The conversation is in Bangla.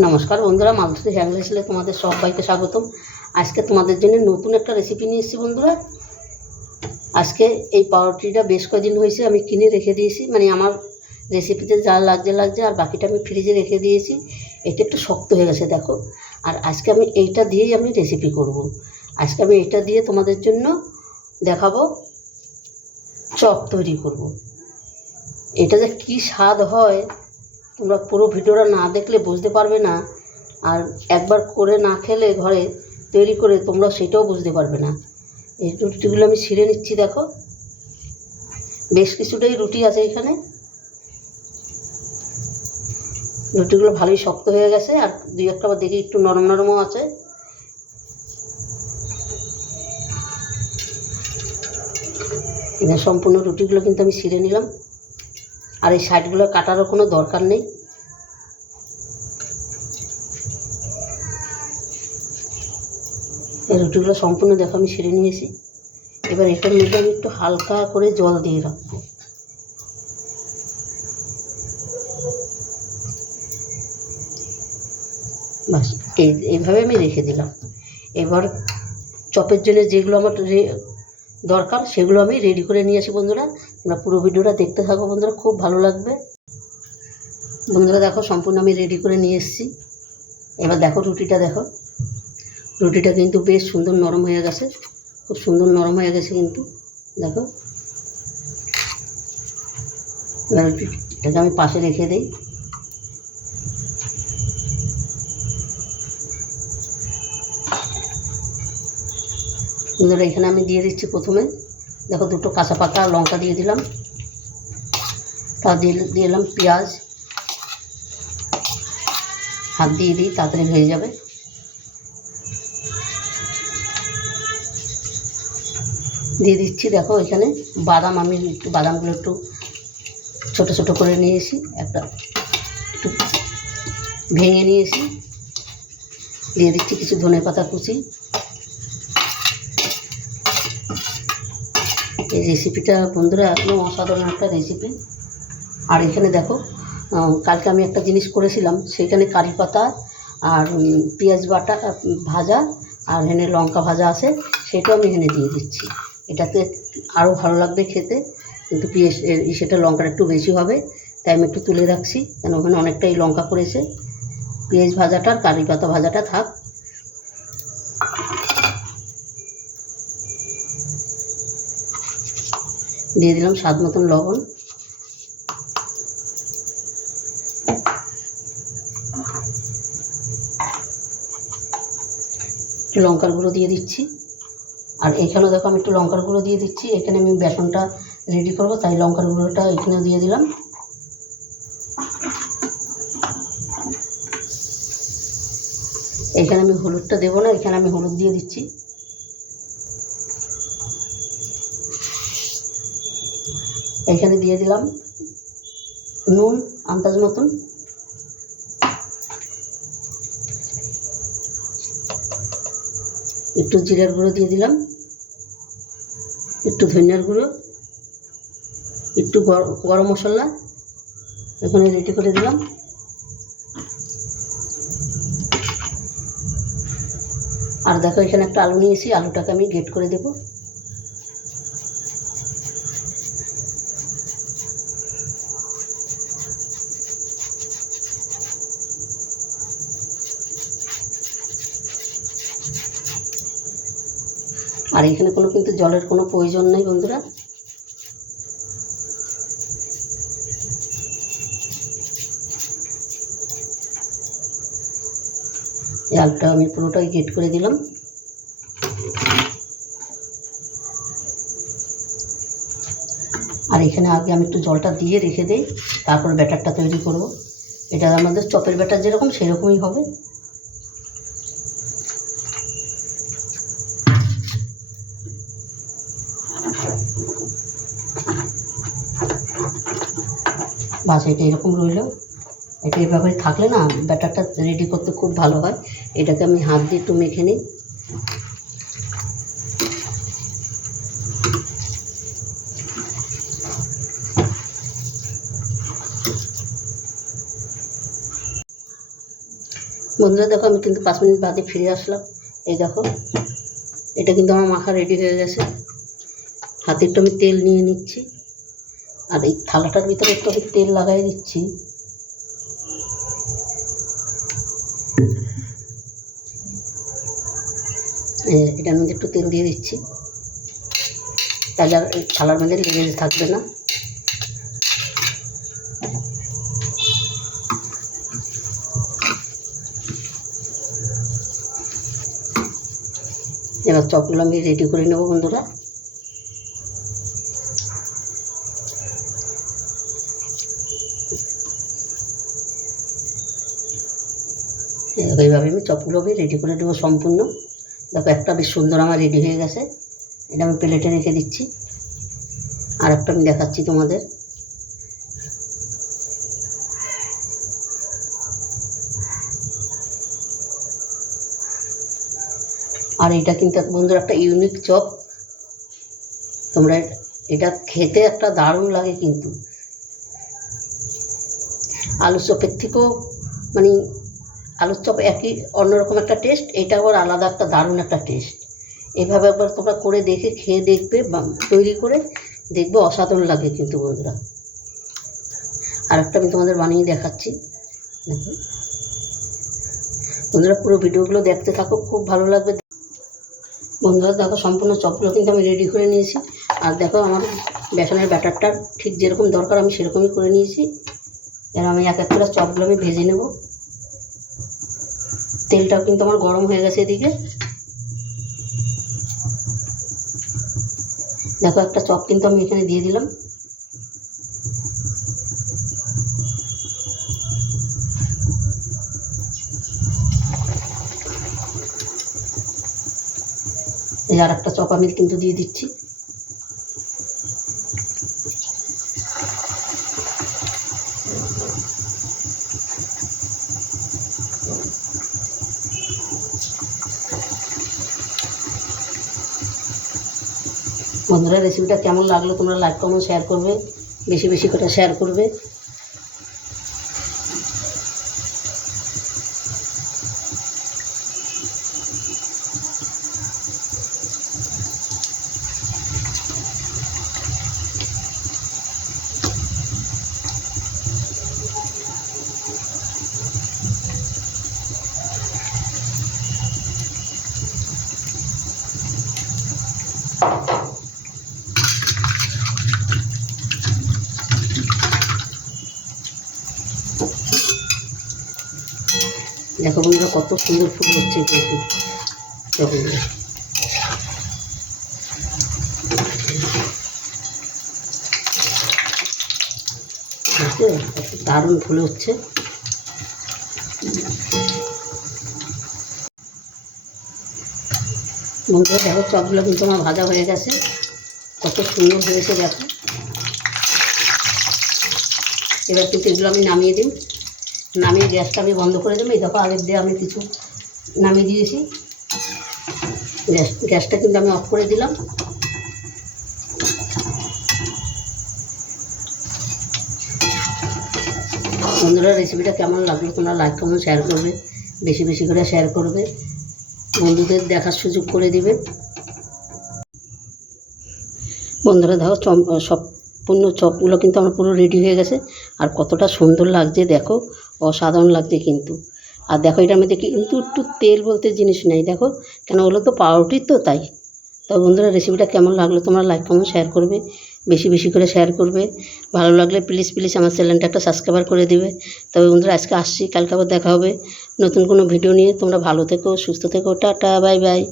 নমস্কার বন্ধুরা, মালতী ফ্যামিলি স্টাইলে তোমাদের সবাইকে স্বাগতম। আজকে তোমাদের জন্য নতুন একটা রেসিপি নিয়ে এসেছি বন্ধুরা। আজকে এই পাউরুটিটা বেশ কয়েকদিন হয়েছে আমি কিনে রেখে দিয়েছি, মানে আমার রেসিপিতে যা লাগছে আর বাকিটা আমি ফ্রিজে রেখে দিয়েছি। এটা একটু শক্ত হয়ে গেছে দেখো। আর আজকে আমি এইটা দিয়েই আমি রেসিপি করব। আজকে আমি এটা দিয়ে তোমাদের জন্য দেখাবো চপ তৈরি করব। এটা যে কী স্বাদ হয় তোমরা পুরো ভিডিওটা না দেখলে বুঝতে পারবে না, আর একবার করে না খেলে ঘরে তৈরি করে তোমরা সেটাও বুঝতে পারবে না। এই রুটিগুলো আমি ছিঁড়ে নিচ্ছি দেখো, বেশ কিছুটাই রুটি আছে এখানে। রুটিগুলো ভালোই শক্ত হয়ে গেছে, আর দুই একটা আবার দেখি একটু নরম নরমও আছে। সম্পূর্ণ রুটিগুলো কিন্তু আমি ছিঁড়ে নিলাম, আর এই সাইডগুলো কাটারও কোনো দরকার নেই। এই রুটিগুলো সম্পূর্ণ দেখো আমি ছিঁড়ে নিয়েছি। এবার এটার মধ্যে আমি একটু হালকা করে জল দিয়ে রাখবো। বাস এইভাবে আমি রেখে দিলাম। এবার চপের জন্য যেগুলো আমার দরকার সেগুলো আমি রেডি করে নিয়ে আসি বন্ধুরা। তোমরা পুরো ভিডিওটা দেখতে থাকো বন্ধুরা, খুব ভালো লাগবে। বন্ধুরা দেখো সম্পূর্ণ আমি রেডি করে নিয়ে এসেছি। এবার দেখো রুটিটা দেখো, রুটিটা কিন্তু বেশ সুন্দর নরম হয়ে গেছে, খুব সুন্দর নরম হয়ে গেছে কিন্তু দেখো। এবার এটাকে আমি পাশে রেখে দিই। বন্ধুরা এখানে আমি দিয়ে দিচ্ছি প্রথমে দেখো দুটো কাঁচা পাকা লঙ্কা দিয়ে দিলাম, তা দিয়ে দিলাম পেঁয়াজ। হাত দিয়ে দিই তাড়াতাড়ি হয়ে যাবে। দিয়ে দিচ্ছি দেখো এখানে বাদাম, আমি একটু বাদামগুলো একটু ছোট ছোট করে নিয়েছি, একটা একটু ভেঙে নিয়েছি। দিয়ে দিচ্ছি কিছু ধনেপাতা কুচি। এই রেসিপিটা বন্ধুরা একদম অসাধারণ একটা রেসিপি। আর এখানে দেখো কালকে আমি একটা জিনিস করেছিলাম, সেখানে কারি পাতা আর পেঁয়াজ বাটা ভাজা আর এখানে লঙ্কা ভাজা আছে, সেটাও আমি এখানে দিয়ে দিচ্ছি। এটাতে আরও ভালো লাগবে খেতে, কিন্তু পেঁয়াজ সেটা লঙ্কাটা একটু বেশি হবে, তাই আমি একটু তুলে রাখছি, কেন ওখানে অনেকটাই লঙ্কা পড়েছে। পেঁয়াজ ভাজাটা আর কারি পাতা ভাজাটা থাক। দিয়ে দিলাম স্বাদ মতন লবণ। একটু লঙ্কার গুঁড়ো দিয়ে দিচ্ছি, আর এখানেও দেখো আমি একটু লঙ্কার গুঁড়ো দিয়ে দিচ্ছি। এখানে আমি বেসনটা রেডি করবো, তাই লঙ্কার গুঁড়োটা এখানেও দিয়ে দিলাম। এখানে আমি হলুদটা দেবো না, এখানে আমি হলুদ দিয়ে দিচ্ছি। এখানে দিয়ে দিলাম নুন আন্দাজ মতন। একটু জিরার গুঁড়ো দিয়ে দিলাম, একটু ধনিয়ার গুঁড়ো, একটু গরম মশলা এখানে রেডি করে দিলাম। আর দেখো এখানে একটা আলু নিয়েছি, আলুটাকে আমি গ্রেট করে দেব। আর এখানে কিন্তু জলের কোনো প্রয়োজন নেই বন্ধুরা। এই আলুটা আমি পুরোটাই গ্রেট করে দিলাম। আর এখানে আগে আমি একটু জলটা দিয়ে রেখে দিই, তারপর ব্যাটারটা তৈরি করব। এটা আমাদের চপের ব্যাটার যেরকম সেরকমই হবে। বাস এটা এরকম রইল। এটা এভাবে থাকলে না ব্যাটারটা রেডি করতে খুব ভালো হয়। এটাকে আমি হাত দিয়ে একটু মেখে নিই। বন্ধুরা দেখো আমি কিন্তু 5 মিনিট বাদে ফিরে আসলাম। এই দেখো এটা কিন্তু আমার মাখা রেডি হয়ে গেছে। হাতে একটু আমি তেল নিয়ে নিচ্ছি, আর এই থালাটার ভিতরে একটু আমি তেল লাগাই দিচ্ছি। এটার মধ্যে একটু তেল দিয়ে দিচ্ছি, তাহলে আর এই থালার মধ্যে লেগে থাকবে না। এবার চপগুলো আমি রেডি করে নেব বন্ধুরা। এইভাবে আমি চপগুলো রেডি করে নেবো সম্পূর্ণ। দেখো একটা বেশ সুন্দর আমার রেডি হয়ে গেছে, এটা আমি প্লেটে রেখে দিচ্ছি। আর একটা আমি দেখাচ্ছি তোমাদের। আর এটা কিন্তু বন্ধুরা একটা ইউনিক চপ, তোমরা এটা খেতে একটা দারুণ লাগে কিন্তু। আলুর চপের থেকেও মানে আলুর চপ একই অন্যরকম একটা টেস্ট, এটা আবার আলাদা একটা দারুণ একটা টেস্ট। এভাবে একবার তোমরা করে দেখে খেয়ে দেখবে, তৈরি করে দেখবে, অসাধারণ লাগে কিন্তু বন্ধুরা। আর একটা আমি তোমাদের বানিয়ে দেখাচ্ছি। দেখো বন্ধুরা পুরো ভিডিওগুলো দেখতে থাকো, খুব ভালো লাগবে বন্ধুরা। দেখো সম্পূর্ণ চপগুলো কিন্তু আমি রেডি করে নিয়েছি। আর দেখো আমার বেসনের ব্যাটারটা ঠিক যেরকম দরকার আমি সেরকমই করে নিয়েছি। এবার আমি এক এক করে চপগুলো আমি ভেজে নেব। তেলটাও কিন্তু আমার গরম হয়ে গেছে এদিকে। দেখো একটা চপ কিন্তু আমি এখানে দিয়ে দিলাম। এই আর একটা চপ আমি কিন্তু দিয়ে দিচ্ছি। বন্ধুরা রেসিপিটা কেমন লাগলো তোমরা লাইক কমেন্ট শেয়ার করবে, বেশি বেশি করে শেয়ার করবে। দেখো বন্ধুরা কত সুন্দর ফুল হচ্ছে কিন্তু চপগুলো। দারুণ ফুল হচ্ছে। বন্ধুরা দেখো চপগুলো কিন্তু আমার ভাজা হয়ে গেছে, কত সুন্দর হয়েছে দেখো। এবার কিন্তু এগুলো আমি নামিয়ে দিই, নামিয়ে গ্যাসটা আমি বন্ধ করে দেবো। এই দেখো আগের দিয়ে আমি কিছু নামিয়ে দিয়েছি, গ্যাসটা কিন্তু আমি অফ করে দিলাম। বন্ধুরা রেসিপিটা কেমন লাগলো তোমরা লাইক কমেন্ট শেয়ার করবে, বেশি বেশি করে শেয়ার করবে, বন্ধুদের দেখার সুযোগ করে দিবে। বন্ধুরা দেখো সম্পূর্ণ চপগুলো কিন্তু আমার পুরো রেডি হয়ে গেছে। আর কতটা সুন্দর লাগছে দেখো, অসাধারণ লাগছে কিন্তু। আর দেখো এটার মধ্যে কিন্তু একটু তেল বলতে জিনিস নেই, দেখো কেন ওগুলো তো পাউরুটির তো তাই। তো বন্ধুরা রেসিপিটা কেমন লাগলো তোমরা লাইক কমেন্ট শেয়ার করবে, বেশি বেশি করে শেয়ার করবে। ভালো লাগলে প্লিজ প্লিজ আমার চ্যানেলটা একটা সাবস্ক্রাইব করে দিবে। তবে বন্ধুরা আজকে আসছি, কালকে আবার দেখা হবে নতুন কোনো ভিডিও নিয়ে। তোমরা ভালো থেকো, সুস্থ থেকো, টাটা বাই বাই।